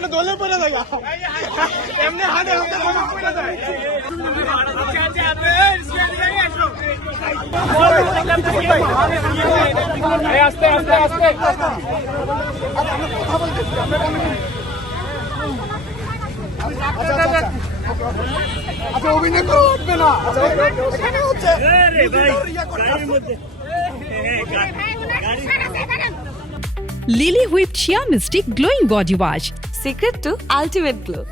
আপনি দলে পড়ে যাবে এমনি হাতে হাতে কমে পড়ে যায় আস্তে আস্তে আস্তে আচ্ছা অভিনয় করে উঠবে না এখানে হচ্ছে Lily Whipped Shea Mystic Glowing Body Wash. Secret to ultimate glow.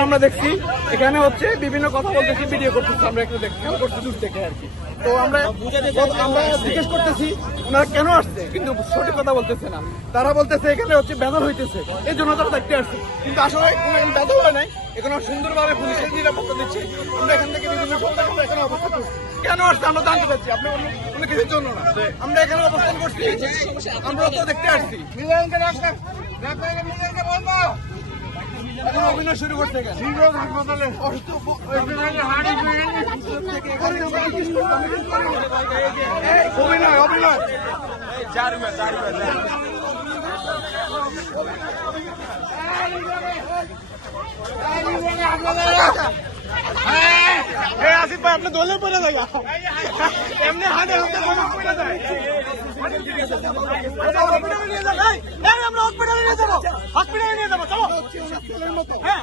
আমরা দেখছি এখানে হচ্ছে বিভিন্ন কথা বলতেছি ভিডিও করতেছি আমরা একটু দেখছি দূর থেকে আর কি তো আমরা জিজ্ঞেস করতেছি ওনারা কেন আসছে কিন্তু সঠিক কথা বলতেছে না তারা বলতেছে এখানে হচ্ছে ব্যাধল হইতেছে এই জন্য তারা দেখতে আসছে কিন্তু আসলে কোনো ব্যাধল হয় নাই এখানে সুন্দরভাবে পুলিশের নিরাপত্তা দিচ্ছে আমরা এখান থেকে বিভিন্ন সপ্তাহ আমরা এখানে অবস্থান করছি কেন আসছে আমরা জানতে চাচ্ছি আপনি অন্য কিছুর জন্য না আমরা এখানে অবস্থান করছি আমরা তো দেখতে আসছি এখন অভিনয় শুরু করতে অভিনয় অভিনয় আসিফ ভাই আপনি দলে পড়ে যাবে এমনি হাতে হাতে কমে পড়ে যায় হসপিটালে নিয়ে যাবো আমরা হসপিটালে নিয়ে যাবো হসপিটালে নিয়ে যাবো চলো হ্যাঁ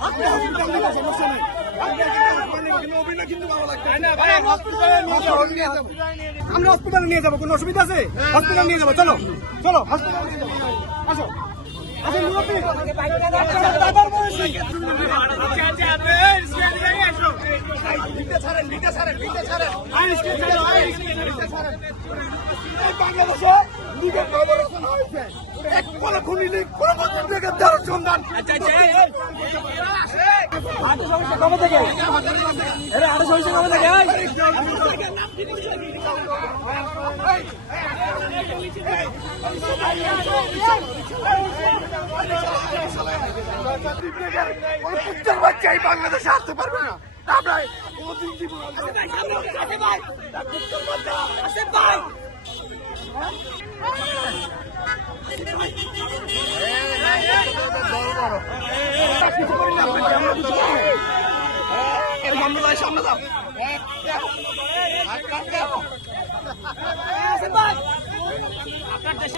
আমরা হসপিটালে নিয়ে যাবো কোনো অসুবিধা আছে হসপিটালে নিয়ে যাবো চলো চলো হসপিটালে নিয়ে যাবো আসো বাংলাদেশে লিগের নবরচনা হয়েছে এক বলে খুনি লিগ পরবর্তী লিগের দ্বারা সন্ধান কবে থেকে আরো সমস্যা কবে থেকে বাচ্চা এই বাংলাদেশে আসতে পারবে না আমরা সামনে যাও আপনার দেশে